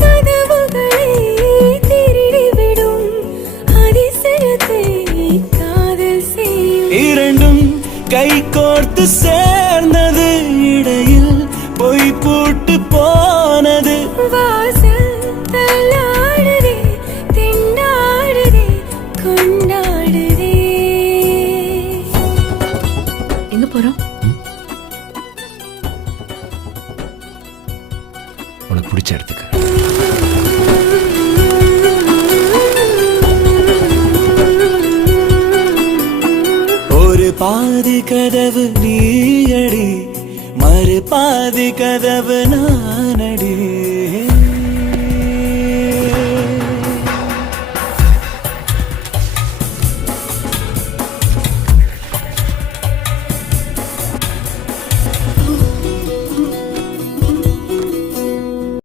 கதவுகளை திருடிவிடும் அதிசயத்தை காதல் செய்யும். இரண்டும் கை கோர்த்து சேர்ந்தது, இடையில் பொய் பூட்டு போனது. வாசல் தள்ளாடுதே, திண்டாடுதே, கொண்டாடுதே. எங்க போறோம்? உனக்கு பிடிச்ச இடத்துக்கு. ஒரு பாதி கதவு நீயடி, மறு பாதி கதவு நானடி.